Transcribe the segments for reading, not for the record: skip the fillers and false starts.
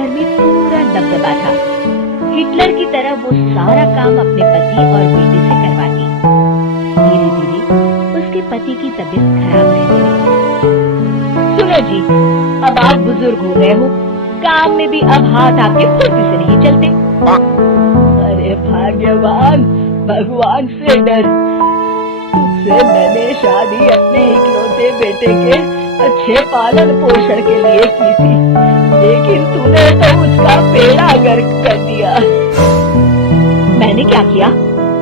घर में पूरा दबदबा था। हिटलर की तरह वो सारा काम अपने पति और बेटे से करवाती। धीरे धीरे उसके पति की तबीयत खराब रहने लगी। सुनो जी, अब आप बुजुर्ग हो गए हो, काम में भी अब हाथ आपके फुर्ती से नहीं चलते। अरे भाग्यवान, भगवान से डर। तुझसे मैंने शादी अपने इकलौते बेटे के अच्छे पालन पोषण के लिए की थी, लेकिन तूने तो उसका बेड़ा गर्क कर दिया। मैंने क्या किया?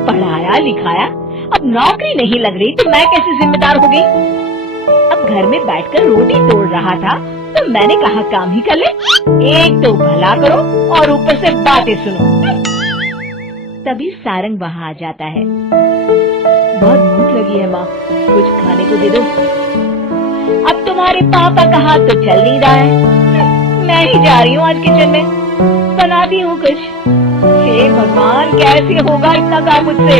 पढ़ाया लिखाया, अब नौकरी नहीं लग रही तो मैं कैसे जिम्मेदार हो गई? अब घर में बैठकर रोटी तोड़ रहा था तो मैंने कहा काम ही कर ले। एक तो भला करो और ऊपर से बातें सुनो। तभी सारंग वहाँ आ जाता है। बहुत भूख लगी है माँ, कुछ खाने को दे दो। अब तुम्हारे पापा का हाथ तो चल नहीं रहा है, मैं ही जा रही हूँ आज किचन में, बनाती हूँ कुछ। हे भगवान, कैसे होगा इतना काम मुझसे?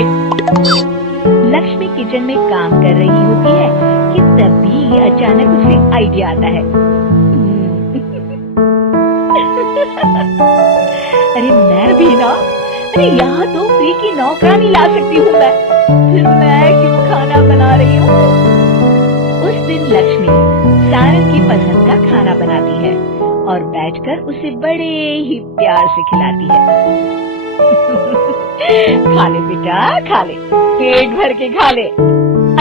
लक्ष्मी किचन में काम कर रही होती है कि तभी अचानक उसे आइडिया आता है। अरे मैं भी ना, अरे यहाँ तो फ्री की नौकरानी ला सकती हूँ मैं, फिर मैं क्यों खाना बना रही हूँ? उस दिन लक्ष्मी सारंग की पसंद का खाना बनाती है और बैठकर उसे बड़े ही प्यार से खिलाती है। खा ले बेटा, खा ले, पेट भर के खा ले।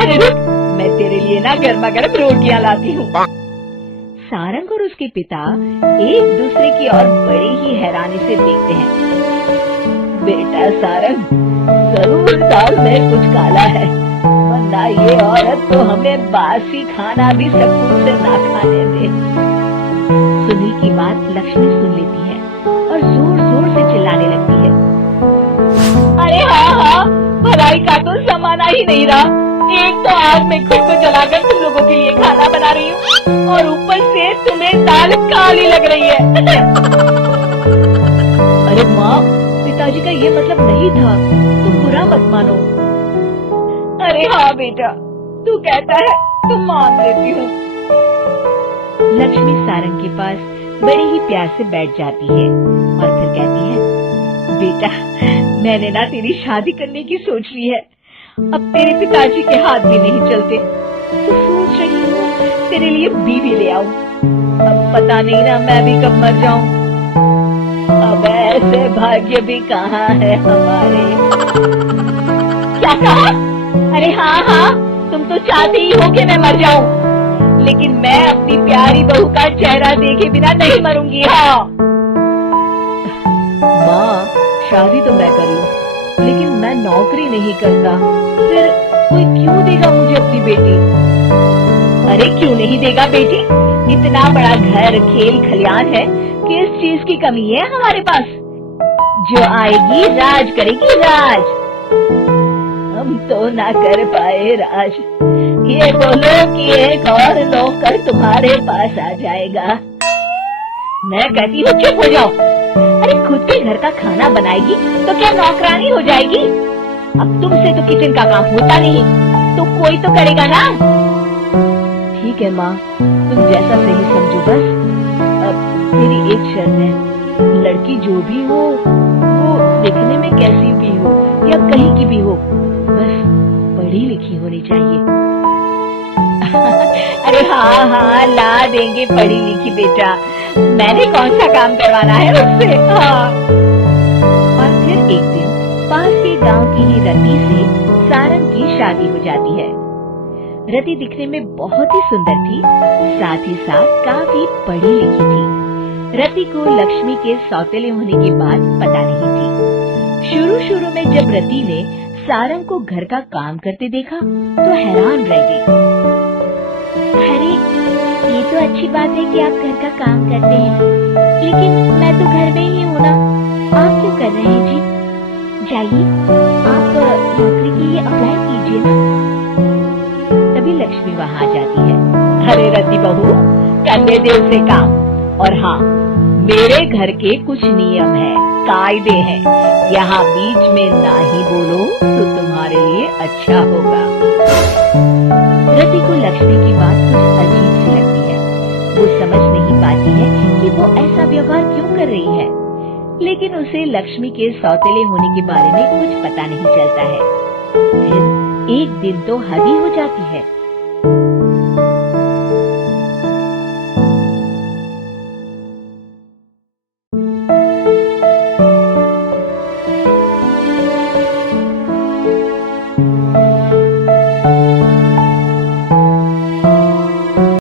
अरे रुक, मैं तेरे लिए ना गर्मा गर्म रोटियां लाती हूँ। सारंग और उसके पिता एक दूसरे की ओर बड़ी ही हैरानी से देखते हैं। बेटा सारंग, जरूर दाल में कुछ काला है, वरना ये औरत तो हमें बासी खाना भी सुकून से ना खाने दे। सुनील की बात लक्ष्मी सुन लेती है और जोर जोर से चिल्लाने लगती है। अरे हाँ, भलाई का तो जमाना ही नहीं रहा। एक तो आग में खुद को जलाकर तुम लोगों के लिए खाना बना रही हूँ और ऊपर से तुम्हें दाल काली लग रही है। अरे माँ, पिताजी का ये मतलब नहीं था, तुम बुरा मत मानो। अरे हाँ बेटा, तू कहता है तो मान लेती हूँ। लक्ष्मी सारंग के पास बड़े ही प्यार से बैठ जाती है और फिर कहती है, बेटा मैंने ना तेरी शादी करने की सोच ली है। अब तेरे पिताजी के हाथ भी नहीं चलते, तो सोच रही हूँ तेरे लिए बीवी ले आऊं। अब पता नहीं ना मैं भी कब मर जाऊं। अब ऐसे भाग्य भी कहाँ है हमारे। क्या कहा? अरे हाँ, तुम तो चाहते ही हो कि मैं मर जाऊं, लेकिन मैं अपनी प्यारी बहू का चेहरा देखे बिना नहीं मरूंगी। हाँ माँ, शादी तो मैं कर लूं, लेकिन मैं नौकरी नहीं करता, फिर कोई क्यों देगा मुझे अपनी बेटी? अरे क्यों नहीं देगा बेटी? इतना बड़ा घर, खेल खलियान है, किस चीज की कमी है हमारे पास? जो आएगी राज करेगी, राज। हम तो ना कर पाए राज, ये बोलो कि एक और नौकर तुम्हारे पास आ जाएगा। मैं कहती हूँ चुप हो जाओ। अरे खुद के घर का खाना बनाएगी तो क्या नौकरानी हो जाएगी? अब तुमसे तो किचन का काम होता नहीं, तो कोई तो करेगा ना। ठीक है माँ, तुम जैसा सही समझो बस। अब मेरी एक शर्त है, लड़की जो भी हो वो दिखने में कैसी भी हो या कहीं की भी हो, बस पढ़ी लिखी होनी चाहिए। अरे हाँ, ला देंगे पढ़ी लिखी बेटा, मैंने कौन सा काम करवाना है उससे। हाँ। और फिर एक दिन पास के गांव की ही रति से सारंग की शादी हो जाती है। रति दिखने में बहुत ही सुंदर थी, साथ ही साथ काफी पढ़ी लिखी थी। रति को लक्ष्मी के सौतेले होने की बात पता नहीं थी। शुरू में जब रति ने सारंग को घर का काम करते देखा तो हैरान रह गई। अरे ये तो अच्छी बात है कि आप घर का काम करते हैं, लेकिन मैं तो घर में ही हूँ ना, आप क्यों कर रहे हैं जी? जाइए, आप नौकरी के लिए अप्लाई कीजिए ना। तभी लक्ष्मी वहाँ आ जाती है। अरे रति बहू, करने दे उसे काम। और हाँ, मेरे घर के कुछ नियम है, कायदे हैं, यहाँ बीच में ना ही बोलो तो तुम्हारे लिए अच्छा होगा। रति को लक्ष्मी की बात कुछ अजीब सी लगती है। वो समझ नहीं पाती है कि वो ऐसा व्यवहार क्यों कर रही है, लेकिन उसे लक्ष्मी के सौतेले होने के बारे में कुछ पता नहीं चलता है। फिर एक दिन तो हद ही हो जाती है।